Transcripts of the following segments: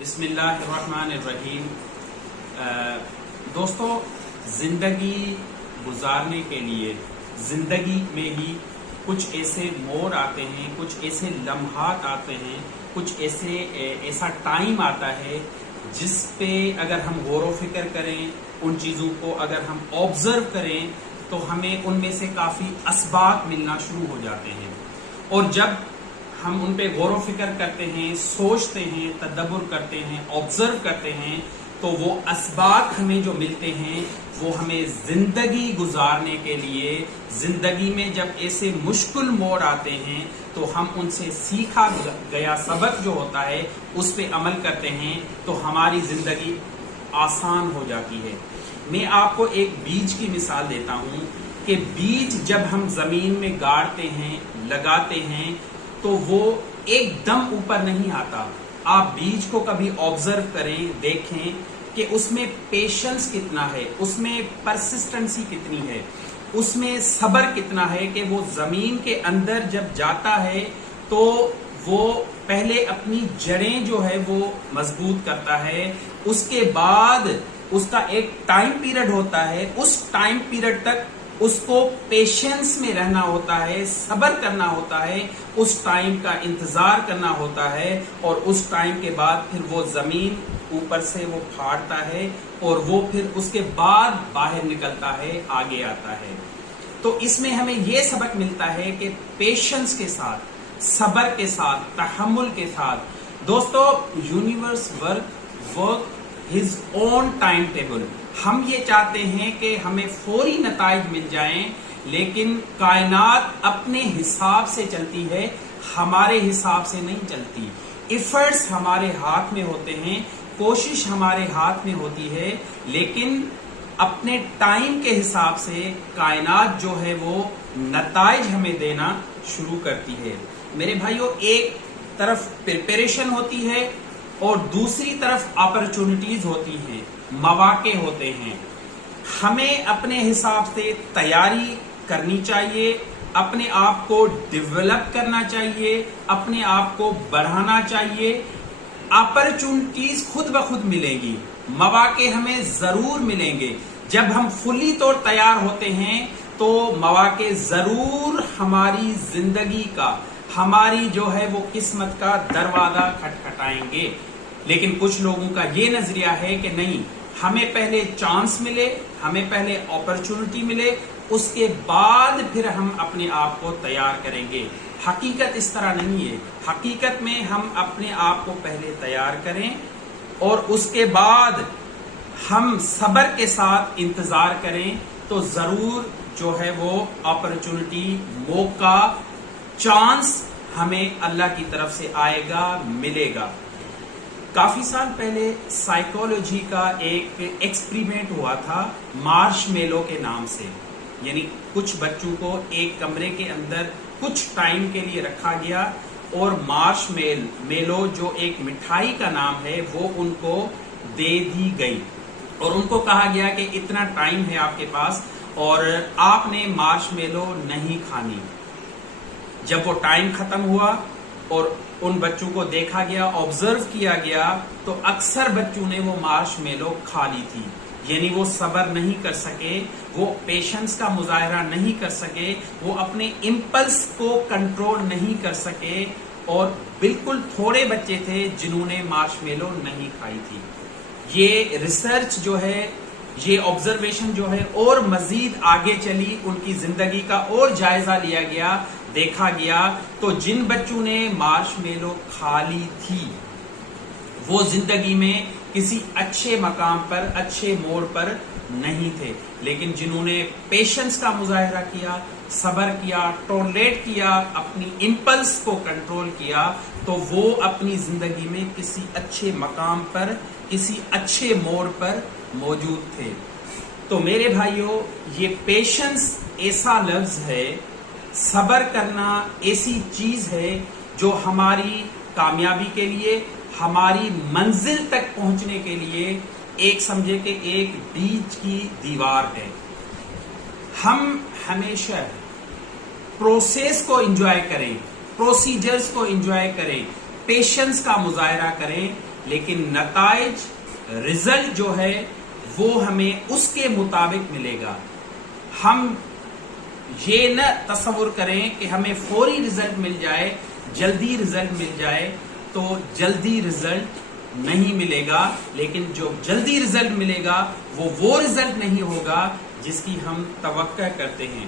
بسم اللہ الرحمن الرحیم۔ دوستو، زندگی گزارنے کے لیے زندگی میں ہی کچھ ایسے موڑ آتے ہیں، کچھ ایسے لمحات آتے ہیں، کچھ ایسا ٹائم آتا ہے جس پہ اگر ہم غور و فکر کریں، ان چیزوں کو اگر ہم آبزرو کریں تو ہمیں ان میں سے کافی اسباق ملنا شروع ہو جاتے ہیں، اور جب ہم ان پہ غور و فکر کرتے ہیں، سوچتے ہیں، تدبر کرتے ہیں، آبزرو کرتے ہیں، تو وہ اسباق ہمیں جو ملتے ہیں وہ ہمیں زندگی گزارنے کے لیے، زندگی میں جب ایسے مشکل موڑ آتے ہیں تو ہم ان سے سیکھا گیا سبق جو ہوتا ہے اس پہ عمل کرتے ہیں تو ہماری زندگی آسان ہو جاتی ہے۔ میں آپ کو ایک بیج کی مثال دیتا ہوں کہ بیج جب ہم زمین میں گاڑتے ہیں، لگاتے ہیں تو وہ ایک دم اوپر نہیں آتا۔ آپ بیج کو کبھی آبزرو کریں، دیکھیں کہ اس میں پیشنس کتنا ہے، اس میں پرسسٹنسی کتنی ہے، اس میں صبر کتنا ہے کہ وہ زمین کے اندر جب جاتا ہے تو وہ پہلے اپنی جڑیں جو ہے وہ مضبوط کرتا ہے، اس کے بعد اس کا ایک ٹائم پیریڈ ہوتا ہے، اس ٹائم پیریڈ تک اس کو پیشنس میں رہنا ہوتا ہے، صبر کرنا ہوتا ہے، اس ٹائم کا انتظار کرنا ہوتا ہے، اور اس ٹائم کے بعد پھر وہ زمین اوپر سے وہ پھاڑتا ہے اور وہ پھر اس کے بعد باہر نکلتا ہے، آگے آتا ہے۔ تو اس میں ہمیں یہ سبق ملتا ہے کہ پیشنس کے ساتھ، صبر کے ساتھ، تحمل کے ساتھ، دوستو، universe work his own time table. ہم یہ چاہتے ہیں کہ ہمیں فوری نتائج مل جائیں، لیکن کائنات اپنے حساب سے چلتی ہے، ہمارے حساب سے نہیں چلتی۔ ایفرٹس ہمارے ہاتھ میں ہوتے ہیں، کوشش ہمارے ہاتھ میں ہوتی ہے، لیکن اپنے ٹائم کے حساب سے کائنات جو ہے وہ نتائج ہمیں دینا شروع کرتی ہے۔ میرے بھائیو، ایک طرف پریپریشن ہوتی ہے اور دوسری طرف اپرچونٹیز ہوتی ہیں، مواقع ہوتے ہیں۔ ہمیں اپنے حساب سے تیاری کرنی چاہیے، اپنے آپ کو ڈیولپ کرنا چاہیے، اپنے آپ کو بڑھانا چاہیے۔ اپرچونٹیز خود بخود ملیں گی، مواقع ہمیں ضرور ملیں گے۔ جب ہم فلی طور تیار ہوتے ہیں تو مواقع ضرور ہماری زندگی کا، ہماری جو ہے وہ قسمت کا دروازہ کھٹکھٹائیں گے۔ لیکن کچھ لوگوں کا یہ نظریہ ہے کہ نہیں، ہمیں پہلے چانس ملے، ہمیں پہلے اپرچونٹی ملے، اس کے بعد پھر ہم اپنے آپ کو تیار کریں گے۔ حقیقت اس طرح نہیں ہے۔ حقیقت میں ہم اپنے آپ کو پہلے تیار کریں اور اس کے بعد ہم صبر کے ساتھ انتظار کریں تو ضرور جو ہے وہ اپرچونٹی، موقع، چانس ہمیں اللہ کی طرف سے آئے گا، ملے گا۔ کافی سال پہلے سائیکالوجی کا ایک ایکسپریمنٹ ہوا تھا مارش میلو کے نام سے، یعنی کچھ بچوں کو ایک کمرے کے اندر کچھ ٹائم کے لیے رکھا گیا اور مارش میلو جو ایک مٹھائی کا نام ہے وہ ان کو دے دی گئی، اور ان کو کہا گیا کہ اتنا ٹائم ہے آپ کے پاس اور آپ نے مارش میلو نہیں کھانی۔ جب وہ ٹائم ختم ہوا اور ان بچوں کو دیکھا گیا، آبزرو کیا گیا، تو اکثر بچوں نے وہ مارش میلو کھا لی تھی، یعنی وہ صبر نہیں کر سکے، وہ پیشنس کا مظاہرہ نہیں کر سکے، وہ اپنے امپلس کو کنٹرول نہیں کر سکے، اور بالکل تھوڑے بچے تھے جنہوں نے مارش میلو نہیں کھائی تھی۔ یہ ریسرچ جو ہے، یہ آبزرویشن جو ہے اور مزید آگے چلی، ان کی زندگی کا اور جائزہ لیا گیا، دیکھا گیا تو جن بچوں نے مارش میلو کھا لی تھی وہ زندگی میں کسی اچھے مقام پر، اچھے موڑ پر نہیں تھے، لیکن جنہوں نے پیشنس کا مظاہرہ کیا، صبر کیا، ٹولریٹ کیا، اپنی امپلس کو کنٹرول کیا، تو وہ اپنی زندگی میں کسی اچھے مقام پر، کسی اچھے موڑ پر موجود تھے۔ تو میرے بھائیوں، یہ پیشنس ایسا لفظ ہے، صبر کرنا ایسی چیز ہے جو ہماری کامیابی کے لیے، ہماری منزل تک پہنچنے کے لیے ایک سمجھے کہ ایک بیج کی دیوار ہے۔ ہم ہمیشہ پروسیس کو انجوائے کریں، پروسیجرز کو انجوائے کریں، پیشنس کا مظاہرہ کریں، لیکن نتائج رزلٹ جو ہے وہ ہمیں اس کے مطابق ملے گا. ہم یہ نہ تصور کریں کہ ہمیں فوری رزلٹ مل جائے, جلدی رزلٹ مل جائے, تو جلدی رزلٹ نہیں ملے گا. لیکن جو جلدی رزلٹ ملے گا وہ رزلٹ نہیں ہوگا جس کی ہم توقع کرتے ہیں.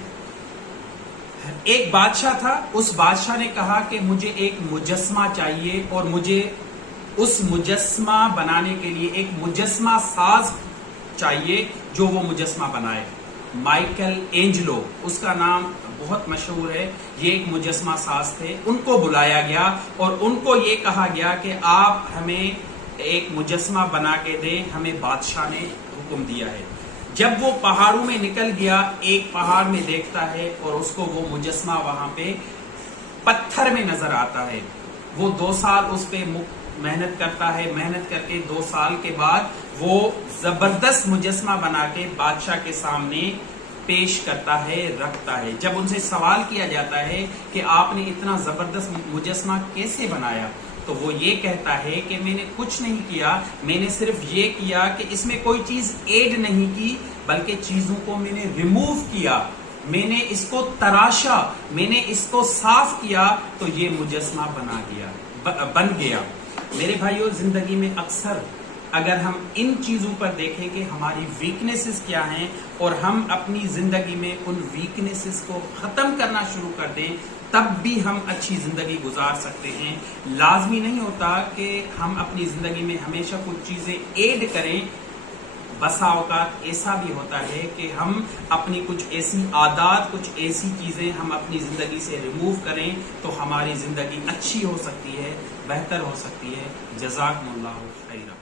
ایک بادشاہ تھا, اس بادشاہ نے کہا کہ مجھے ایک مجسمہ چاہیے اور مجھے اس مجسمہ بنانے کے لیے ایک مجسمہ ساز چاہیے جو وہ مجسمہ بنائے. مائیکل اینجلو اس کا نام بہت مشہور ہے, یہ ایک مجسمہ ساز تھے. ان کو بلایا گیا اور ان کو یہ کہا گیا کہ آپ ہمیں ایک مجسمہ بنا کے دیں, ہمیں بادشاہ نے حکم دیا ہے. جب وہ پہاڑوں میں نکل گیا, ایک پہاڑ میں دیکھتا ہے اور اس کو وہ مجسمہ وہاں پہ پتھر میں نظر آتا ہے. وہ 2 سال اس پہ محنت کرتا ہے, محنت کر کے 2 سال کے بعد وہ زبردست مجسمہ بنا کے بادشاہ کے سامنے پیش کرتا ہے, رکھتا ہے. جب ان سے سوال کیا جاتا ہے کہ آپ نے اتنا زبردست مجسمہ کیسے بنایا, تو وہ یہ کہتا ہے کہ میں نے کچھ نہیں کیا, میں نے صرف یہ کیا کہ اس میں کوئی چیز ایڈ نہیں کی, بلکہ چیزوں کو میں نے ریموو کیا, میں نے اس کو تراشا, میں نے اس کو صاف کیا, تو یہ مجسمہ بن گیا. میرے بھائیو, زندگی میں اکثر اگر ہم ان چیزوں پر دیکھیں کہ ہماری ویکنیسز کیا ہیں اور ہم اپنی زندگی میں ان ویکنیسز کو ختم کرنا شروع کر دیں, تب بھی ہم اچھی زندگی گزار سکتے ہیں. لازمی نہیں ہوتا کہ ہم اپنی زندگی میں ہمیشہ کچھ چیزیں ایڈ کریں. بسا اوقات ایسا بھی ہوتا ہے کہ ہم اپنی کچھ ایسی عادات, کچھ ایسی چیزیں ہم اپنی زندگی سے ریموو کریں تو ہماری زندگی اچھی ہو سکتی ہے, بہتر ہو سکتی ہے. جزاکم اللہ خیرا.